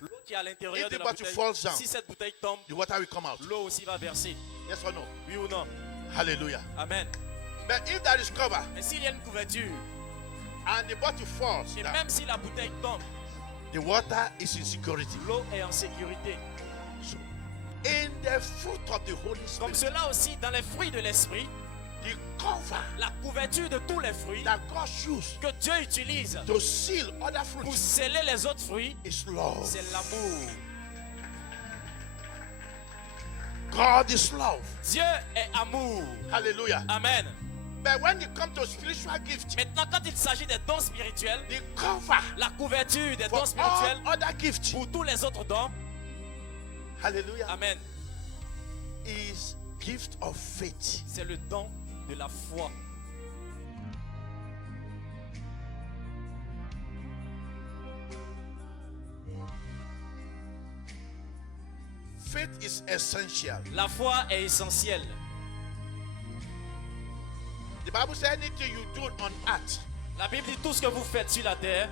L'eau qui est à l'intérieur If de the la bottle bouteille, falls down, si cette bouteille tombe, the water will come out. l'eau aussi va verser. Yes or no? Oui ou non? Hallelujah. Amen. But if there is cover Mais s'il y a une couverture, and the bottle falls et down, même si la bouteille tombe, the water is in security. l'eau est en sécurité. So, in the fruit of the Holy Comme Spirit, cela aussi, dans les fruits de l'esprit, the cover la couverture de tous les fruits that God used que Dieu utilise to seal other pour fruits sceller les autres fruits, is love. c'est l'amour. God is love. Dieu est amour. Hallelujah. Amen. But when it comes to spiritual gift, Maintenant, quand il s'agit des dons spirituels, the cover la couverture des for dons spirituels all other gifts, pour tous les autres dons, hallelujah, Amen, is gift of faith. c'est le don de la foi. Faith is essential. La foi est essentielle. The Bible says anything you do on earth La Bible dit tout ce que vous faites sur la terre,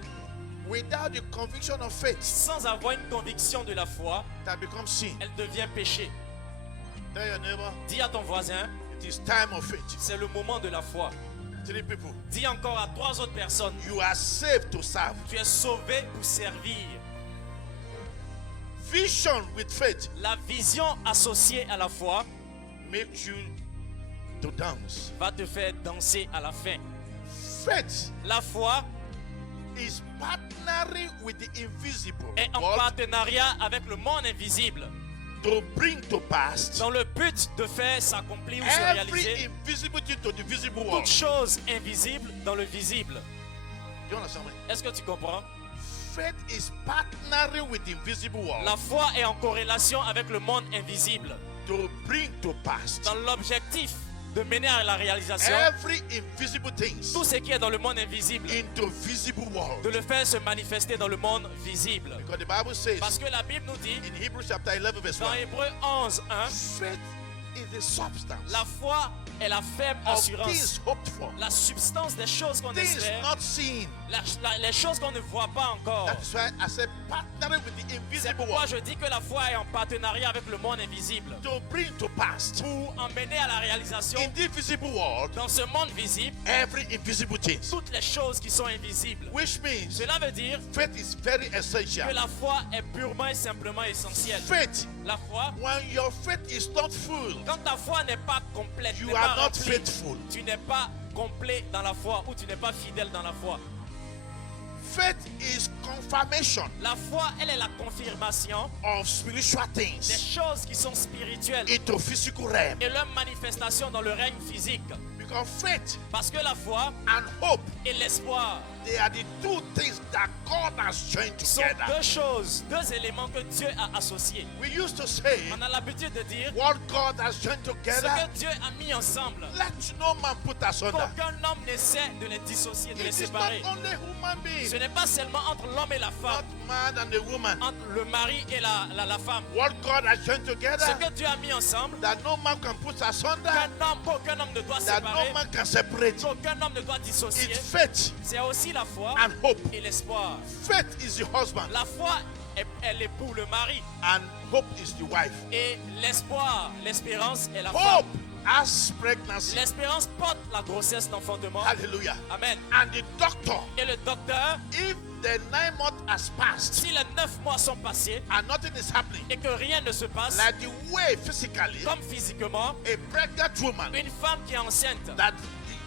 without the conviction of faith, sans avoir une conviction de la foi, that becomes sin. elle devient péché. Tell your neighbor, Dis à ton voisin, it is time of faith. c'est le moment de la foi. 3 people. Dis encore à 3 autres personnes, You are saved to serve. tu es sauvé pour servir. Vision with faith La vision associée à la foi makes you to dance. va te faire danser à la fin. Faith La foi is partnering with the invisible est en world partenariat avec le monde invisible to bring to pass dans le but de faire s'accomplir ou se every réaliser invisible thing to the visible world. toute chose invisible dans le visible. Do you understand me? Est-ce que tu comprends? Faith is partnering with the invisible world La foi est en corrélation avec le monde invisible to bring to pass dans l'objectif de mener à la réalisation every invisible things tout ce qui est dans le monde invisible, into visible world. de le faire se manifester dans le monde visible. Because the Bible says Parce que la Bible nous dit in Hebrews chapter 11 verse 1, dans Hébreux 11, 1, faith is the substance la foi est la ferme of assurance, things hoped for, la substance des choses qu'on things espère, not seen. les choses qu'on ne voit pas encore. That is why I said partnering with the C'est invisible pourquoi world je dis que la foi est en partenariat avec le monde invisible to bring to pass pour emmener à la réalisation in the visible world dans ce monde visible every invisible things. toutes les choses qui sont invisibles. Which means Cela veut dire faith is very essential. que la foi est purement et simplement essentielle. Faith, La foi, when your faith is not full, quand ta foi n'est pas complète, you n'est are pas not remplie, faithful. tu n'es pas complet dans la foi ou tu n'es pas fidèle dans la foi. Faith is confirmation La foi, elle est la confirmation of spiritual des things choses qui sont spirituelles into physical realm. et leur manifestation dans le règne physique. Because faith Parce que la foi and hope, et l'espoir they are the two things that God has joined sont together. deux choses, deux éléments que Dieu a associés. We used to say, On a l'habitude de dire what God has joined ce together, que Dieu a mis ensemble. let no man put asunder. Qu'aucun homme n'essaie de les dissocier, de les It is not séparer. only human Ce being, n'est pas seulement entre l'homme et la not femme, man and a woman. entre le mari et la femme. What God has joined Ce together, que Dieu a mis ensemble, that no man can put asunder, qu'aucun homme ne doit that no séparer, man can separate. qu'aucun homme ne doit dissocier. It's faith C'est aussi la foi and hope. et l'espoir. Faith is the husband La foi, elle est pour le mari. and hope is the wife. Et l'espoir, l'espérance est la Hope femme. has pregnancy. L'espérance porte la grossesse d'enfantement. Hallelujah. Amen. And the doctor, Et le docteur, if the 9 months has passed si les 9 mois sont passés and nothing is happening, et que rien ne se passe, like the way physically comme physiquement, a pregnant woman une femme qui est enceinte, that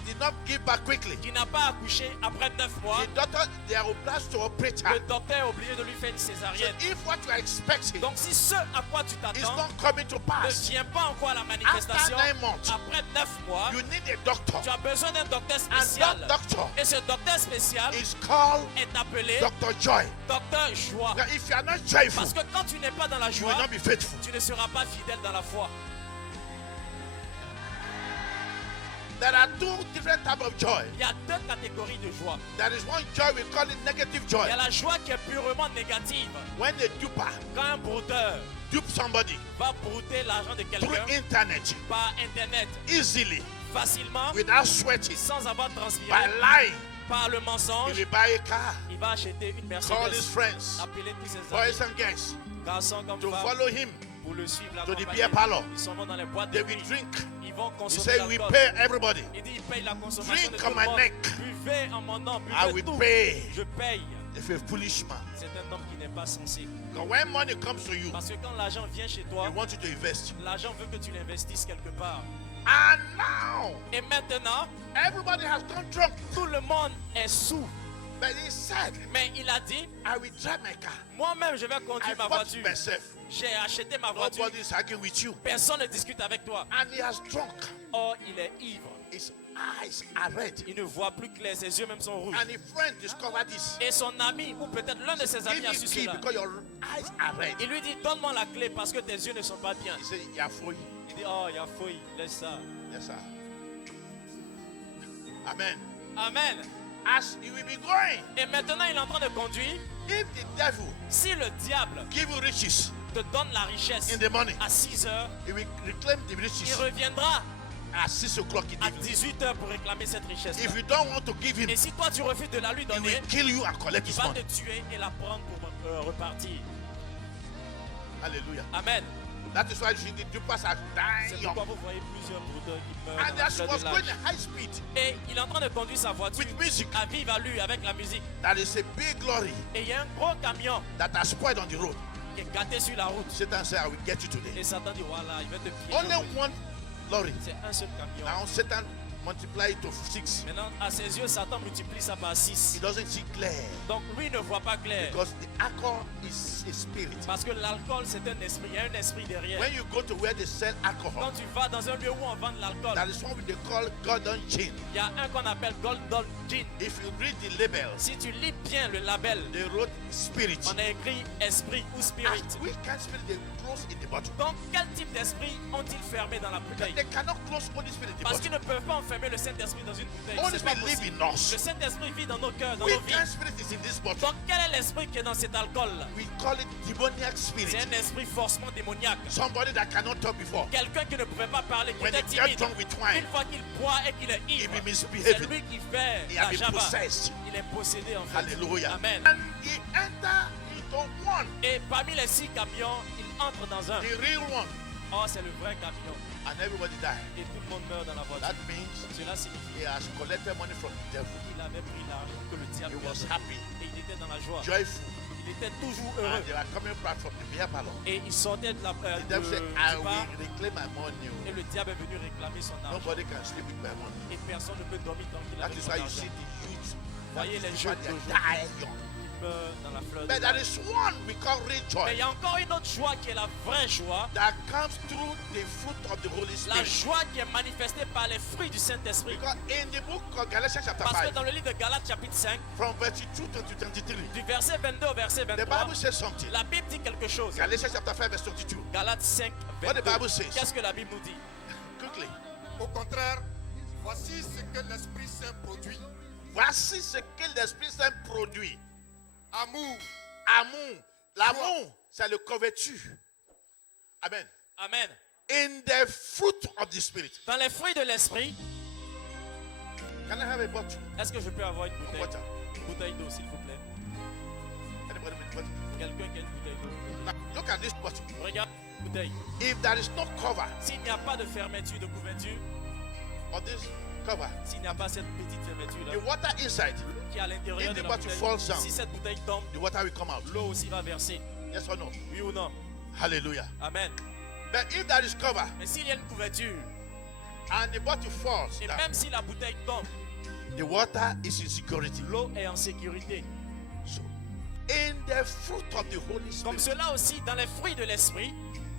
did not give back quickly, qui n'a pas accouché après 9 mois, the doctor, they are obliged to operate her. le docteur est obligé de lui faire une So césarienne. if what you are expecting Donc si ce à quoi tu is t'attends not coming to ne pass, vient pas encore à la manifestation, After 9 months, après 9 mois, you need a doctor. tu as besoin d'un docteur And spécial. that doctor Et ce docteur spécial is called est appelé Dr. Joy. docteur joie. Now, if you are not joyful, Parce que quand tu n'es pas dans la you will joie, not be faithful. tu ne seras pas fidèle dans la foi. There are two different types of joy. Il y a deux catégories de joie. There is one joy, we call it negative joy. Il y a la joie qui est purement négative. When a duper Quand un brouteur dupe somebody va brouter l'argent de through quelqu'un internet par internet easily, facilement, without sweating, sans avoir transpiré, by lying, par le He mensonge, will buy a car, il va acheter une call his Mercedes, friends, appeler tous ses amis, boys and girls, garçons comme to femmes, follow him. pour le suivre, to the l'accompagner. beer parlor. Ils s'en vont dans les boîtes They de will nuit. drink. Ils vont He consommer said, we l'alcool. pay everybody. Il dit, il paye la consommation Drink de on tout my le monde. neck. Buvez en mon nom, I buvez will tout. pay. Je paye. If a foolish man. C'est un homme qui n'est pas sensible. Because when money comes to you, Parce que quand l'argent vient chez he toi, wants you to invest. l'argent veut que tu l'investisses quelque part. And now, Et maintenant, everybody has gone drunk. tout le monde est sous. But he said, Mais il a dit, I will drive my car. moi-même je vais I conduire ma bought voiture. myself. J'ai acheté ma voiture. Nobody is arguing with you. Personne ne discute avec toi. And he has drunk. Or, il est ivre. His eyes are red. Il ne voit plus clair, ses yeux même sont rouges. And his friend discovered this. Et son ami, ou peut-être l'un de ses amis Give a me su key cela. because your eyes are red. Il lui dit, donne-moi la clé parce que tes yeux ne sont pas bien. He said, yeah, for you. Il dit, oh, il y a fouille, laisse ça. Yes, sir. Amen. Amen. As you will be going, Et maintenant, il est en train de conduire. if the devil Si le diable give you riches te donne la richesse in the morning, à 6 heures, he will reclaim the il riches reviendra at 6 o'clock in the à evening. 18 heures pour réclamer cette richesse. If you don't want to give him, Et si toi, tu refuses de la lui he donner, will kill you and collect il his va money. te tuer et la prendre pour repartir. Hallelujah. Amen. That is why the pastors are C'est dying young. pourquoi vous voyez plusieurs brouteurs qui meurent And dans la as he fleur was de going l'âge. at high speed Et il est en train de conduire sa voiture with music, à vive allure avec la musique. that is a big lorry Et il y a un gros camion that has spoiled on the road. qui est gâté sur la route. Satan said, I will get you today. Et Satan dit, voilà, il va te piéger. Only one lorry. C'est un seul camion. Now Satan multiply it to 6. Maintenant, à ses yeux, Satan multiplie ça par He 6. doesn't see clear Donc lui ne voit pas clair. because the alcohol is a spirit. Parce que l'alcool, c'est un esprit. Il y a un esprit derrière. When you go to where they sell alcohol, Quand tu vas dans un lieu où on vend de l'alcool, that is what they call golden gin. il y a un qu'on appelle Golden Gin. If you read the labels, Si tu lis bien le label, they wrote spirit. on a écrit esprit ou spirit. And which kind of spirit they close in the bottle? Donc, quel type d'esprit ont-ils fermé dans la bouteille? They cannot close Holy Spirit in the Parce qu'ils bottle. ne peuvent pas enfermer le Saint-Esprit dans une bouteille. Holy C'est pas Spirit live possible. in us. Le Saint-Esprit vit dans nos cœurs, dans Which nos vies. kind of spirit is in this bottle? Donc, quel est l'esprit qui est dans cet alcool-là? We call it demoniac spirit. C'est un esprit forcément démoniaque. Somebody that cannot talk before. Quelqu'un qui ne pouvait pas parler, qui When était he gets timide. drunk with wine, Une fois qu'il boit et qu'il est he ivre, will c'est misbehave. lui qui fait He has la been java. possessed. Il est possédé en fait. Hallelujah. Amen. And he enter into one, Et parmi les 6 camions, il entre dans un. the real one, Oh, c'est le vrai camion. and everybody died. Et tout le monde meurt dans la voiture. That means Cela signifie he has collected money from the devil. qu'il avait pris l'argent que le diable He lui a was donné. happy, Et il était dans la joie. joyful, Il était toujours heureux. and they were coming back from the beer parlor. Et il sortait de la The devil said, du I bar, will reclaim my money. et le diable est venu réclamer son argent. Nobody can sleep with my money. Et personne ne peut dormir tranquille That avec is son why you argent. see the youth. Voyez les That is jeunes why they d'aujourd'hui are dying young. qui meurent dans la fleur de But there l'âge. is one we call real Mais joy il y a encore une autre joie qui est la vraie joie. that comes through the fruit of the Holy La Spirit. joie qui est manifestée par les fruits du Saint-Esprit. Because in the book of Galatians chapter Parce que 5, dans le livre de Galates chapitre 5, from verse 2 to 23, du verset 22 au verset the 23, Bible says something. la Bible dit quelque chose. Galatians chapter 5, verse 22. Galates 5, What the 22. Bible says. Qu'est-ce que la Bible nous dit? Quickly. Au contraire, voici ce que l'Esprit Saint produit. Voici ce que l'Esprit Saint produit. Amour, Amour. L'amour, c'est le couverture. Amen. Amen. In the fruit of the Spirit. Dans les fruits de l'Esprit, Can I have a bottle? est-ce que je peux avoir une bouteille? Water. Une bouteille d'eau, s'il vous plaît. Anybody with bottle? Quelqu'un qui a une bouteille d'eau. Now, look at this bottle. Regarde la bouteille. If there is no cover S'il n'y a pas de fermeture, de couverture, on this cover, s'il n'y a pas cette petite fermeture-là, the water inside, qui est à l'intérieur If de the la bottle bouteille, falls down, si cette bouteille tombe, the water will come out. l'eau aussi va verser. Yes or no? Oui ou non? Hallelujah. Amen. But if there is cover Mais s'il y a une couverture, and the bottle falls et down, même si la bouteille tombe, the water is in security. l'eau est en sécurité. So, in the fruit of the Holy Comme Spirit, cela aussi, dans les fruits de l'esprit,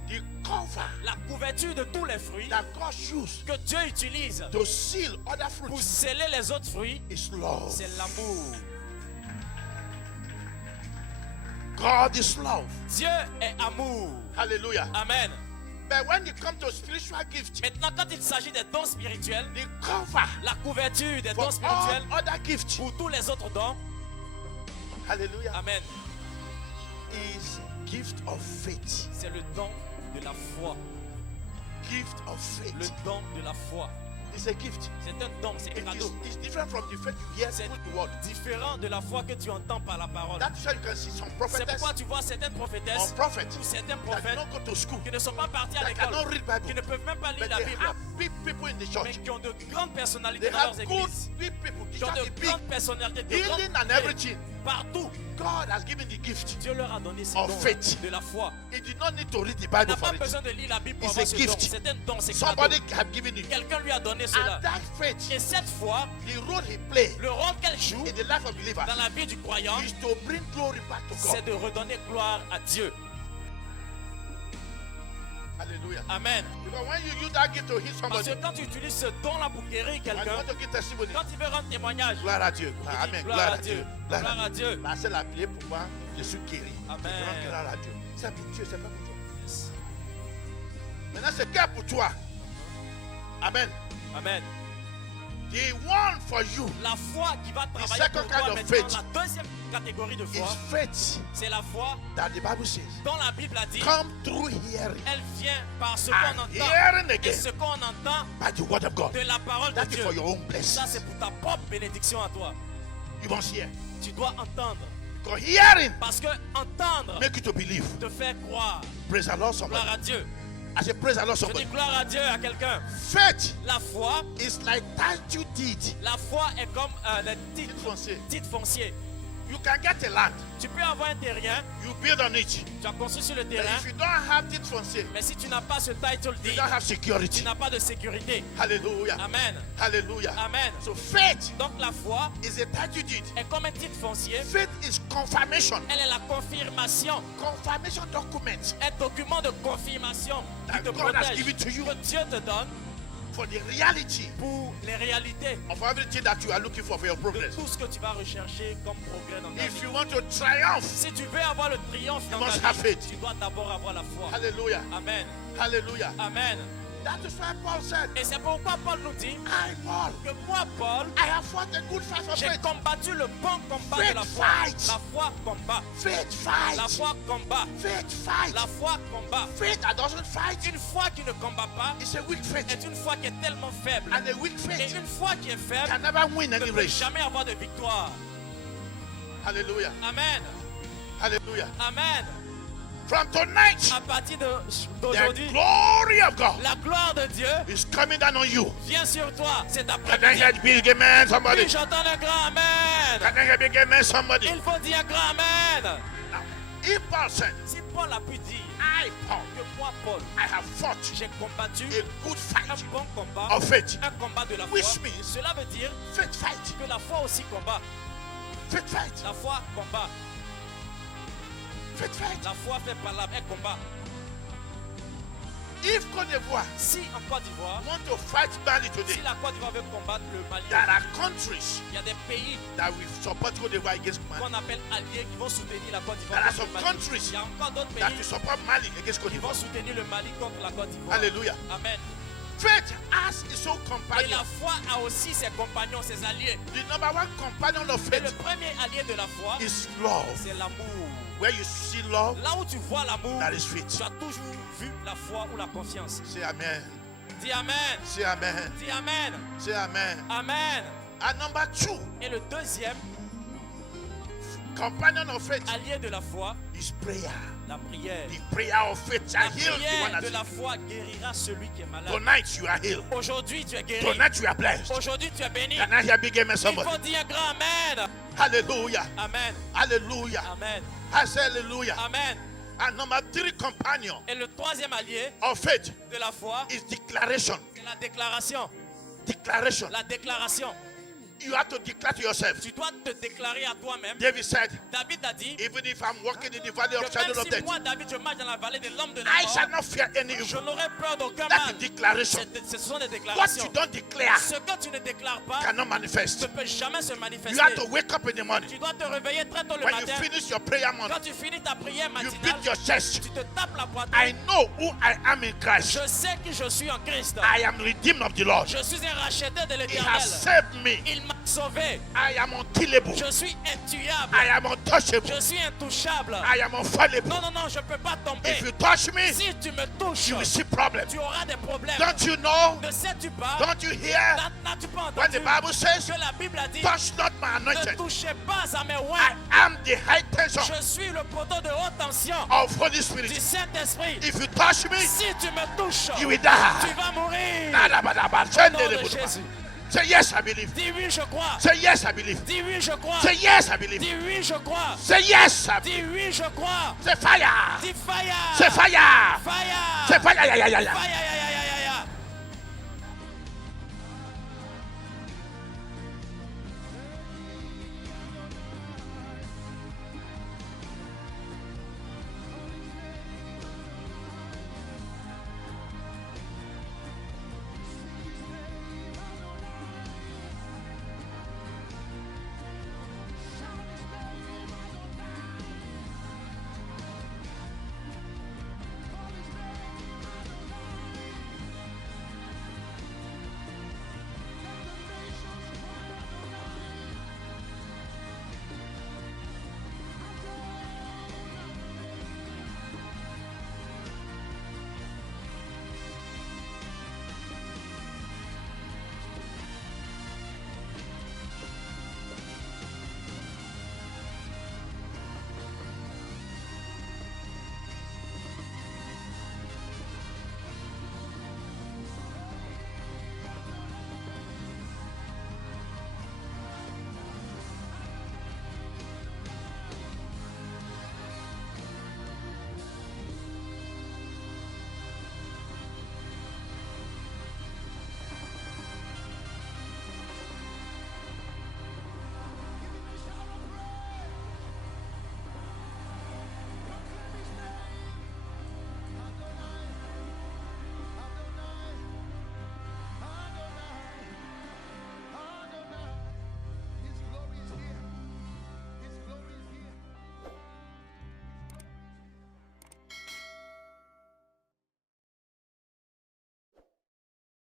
the cover la couverture de tous les fruits that God used que Dieu utilise to seal other pour fruits sceller les autres fruits, is love. c'est l'amour. God is love. Dieu est amour. Hallelujah. Amen. But when it comes to spiritual gifts, Maintenant, quand il s'agit des dons spirituels, the cover la couverture des for dons spirituels all other gifts, pour tous les autres dons, hallelujah, Amen, is gift of faith. c'est le don de la foi. Gift of Le faith. don de la foi. It's a gift. C'est un don, c'est un cadeau. It's different from the faith you hear C'est through the word. différent de la foi que tu entends par la parole. That's why you can see some C'est prophetess pourquoi tu vois certaines or prophétesses prophets ou certains that prophètes don't go to school, qui ne sont pas partis à that l'école, cannot read qui Bible, ne peuvent même pas lire but la they Bible, have big people in the mais church. qui ont de grandes personnalités They dans have leurs good églises, big people. The qui ont church is de big. grandes personnalités, de Healing grandes and everything. partout. God has given the gift. Dieu leur a donné ce Of don faith. de la foi. He did not need to read the Il Bible n'a for pas it. besoin de lire la Bible pour It's avoir a ce gift. don. C'est un don, c'est Somebody cadeau. have given it. Quelqu'un lui a donné cela. And that faith, Et cette foi, the role he played le rôle qu'elle joue in the life of believers dans la vie du croyant, is to bring glory back to c'est God. de redonner gloire à Dieu. Hallelujah. Amen. Because when you use that gift to heal Parce somebody, que quand tu utilises ce don-là pour guérir when you quelqu'un, want to give testimony, quand il veut rendre témoignage, gloire à Dieu. il dit Amen. gloire à Dieu. Gloire à Dieu. Ma sœur l'a prié pour moi, je suis guéri. Amen. Je rends gloire à Dieu. C'est pour Dieu, c'est pas pour toi. Yes. Maintenant, c'est clair pour toi. Amen. Amen. The one for you La foi qui va travailler second pour kind toi of maintenant, faith la deuxième catégorie de is foi, faith c'est la foi that the Bible says dont la Bible a dit, come through hearing elle vient par ce and qu'on entend. hearing Et again ce qu'on entend by the word of God. de la parole de That is Dieu. for your own Ça, blessing. c'est pour ta propre bénédiction à toi. You must hear. Tu dois entendre. Because hearing Parce que entendre make you to believe. te fait croire. Praise the Lord, somebody. Gloire à Dieu. I say praise the Lord, Je dis somebody. gloire à Dieu à quelqu'un. Faith La foi, is like title deed. la foi est comme le Titre foncier. titre foncier. You can get a land, Tu peux avoir un terrain, you build on it. tu as construit sur le But terrain, if you don't have titre foncier, mais si tu n'as pas ce title you deed, don't have tu security. n'as pas de sécurité. Hallelujah. Amen. Hallelujah. Amen. So faith Donc la foi is a title deed. est comme un titre foncier. Faith is confirmation. Elle est la confirmation, Confirmation document un document de confirmation qui that te God has protège, given to you que Dieu te donne for the reality pour les réalités of everything that you are looking for your de progress. tout ce que tu vas rechercher comme progrès dans ta If vie. you want to triumph, Si tu veux avoir le triomphe dans must ta have vie, faith. tu dois d'abord avoir la foi. hallelujah. Amen. Hallelujah. Amen. That is why Paul said, Et c'est pourquoi Paul nous dit I, Paul, que moi, Paul, I have fought a good fight of j'ai faith. combattu le bon combat Faith de la foi. fight. La foi combat. Faith La fight. foi combat. Faith fight. La foi combat. Faith that doesn't fight Une foi qui ne combat pas is a weak faith. est une foi qui est tellement faible. And a weak Et faith une foi qui est faible can never win ne any peut race. jamais avoir de victoire. Hallelujah. Amen. Hallelujah. Amen. From tonight, À partir the d'aujourd'hui, glory of God la gloire de Dieu is coming down on you. vient sur toi cet Can I après-midi. hear big amen, somebody? Oui, j'entends un grand Amen. Can I hear big amen, somebody? Il faut dire un grand Amen. Now, if Paul said, Si Paul a pu dire I, Paul, que moi, Paul, I have fought j'ai combattu a good fight un bon combat, of faith. un combat de la foi, Which means- cela veut dire Faith fight. que la foi aussi combat. Faith fight. La foi combat. Faith fight. La foi fait par la elle combat. If Côte d'Ivoire Si en Côte d'Ivoire, want to fight Mali si today, la Côte d'Ivoire veut combattre le Mali, there are countries il y a des pays that will support Côte d'Ivoire against Mali. qu'on appelle alliés qui vont soutenir la Côte There d'Ivoire are contre some le Mali. countries Il y a encore d'autres that pays will support Mali against Côte qui vont d'Ivoire. soutenir le Mali contre la Côte d'Ivoire. Hallelujah. Amen. Faith has its own Et companion. la foi a aussi ses compagnons, ses alliés. The number one companion of Et le faith premier allié de la foi, is love. c'est l'amour. Where you see love, Là où tu vois l'amour, that is faith. tu as toujours vu la foi ou la confiance. Say amen. Dis Amen. Say amen. Dis Amen. Say amen. Amen. And number two, Et le deuxième companion of faith allié de la foi, is prayer. la prière. The prayer of faith La shall heal the one prière that's de la sick. foi guérira celui qui est malade. Tonight you are healed. Aujourd'hui, tu es guéri. Tonight you are blessed. Aujourd'hui, tu es béni. Can I hear big amen, Il somebody? faut dire un grand Amen. Hallelujah. Amen. Hallelujah. Amen. I say hallelujah. Amen. And number three companion Et le troisième allié of faith de la foi, is declaration. c'est la déclaration. Declaration. La déclaration. You have to declare to yourself. Tu dois te déclarer à toi-même. David said, David a dit even if I'm walking in the valley of que shadow même of si death, moi, David, je marche dans la vallée de l'homme de la I shall mort, not fear any je evil. n'aurai peur d'aucun That's mal. the declaration. Ce sont des What déclarations. you don't declare Ce que tu ne déclares pas cannot ne manifest. peut jamais se You have manifester. to wake up in the morning. Tu dois te réveiller très tôt le When you matin. finish your prayer morning, Quand tu finis ta prière you matinale, beat your chest. tu te tapes la I poitrine. know who I am in Christ. Je sais qui je suis en Christ. I am redeemed of the Lord. Je suis un racheté de He l'Éternel. has saved me. Il m'a sauvé. I am unkillable. Je suis intuable. I am untouchable. Je suis intouchable. I am unfallible. Non, non, non, je ne peux pas tomber. If you touch me, Si tu me touches, you will see problems. tu auras des problèmes. Don't you know? Ne sais-tu pas? Don't you hear? N'as-tu pas When the entendu Bible says, que la Bible a dit touch not my ne anointed. touchez pas à mes I oins. am the high tension Je suis le poteau de haute tension of Holy du Spirit. Saint-Esprit. If you touch me, Si tu me touches, you will tu die. vas mourir. Au Au nom de Jésus. Say yes, I believe. Dis oui, je crois. Say yes, I believe. Dis oui, je crois. Say yes, I believe. Dis oui, je crois. Say yes, I believe. Dis oui, je crois. Say fire. Dis fire. Say fire. Fire. Say fire. Yeah, yeah, yeah, yeah. Fire.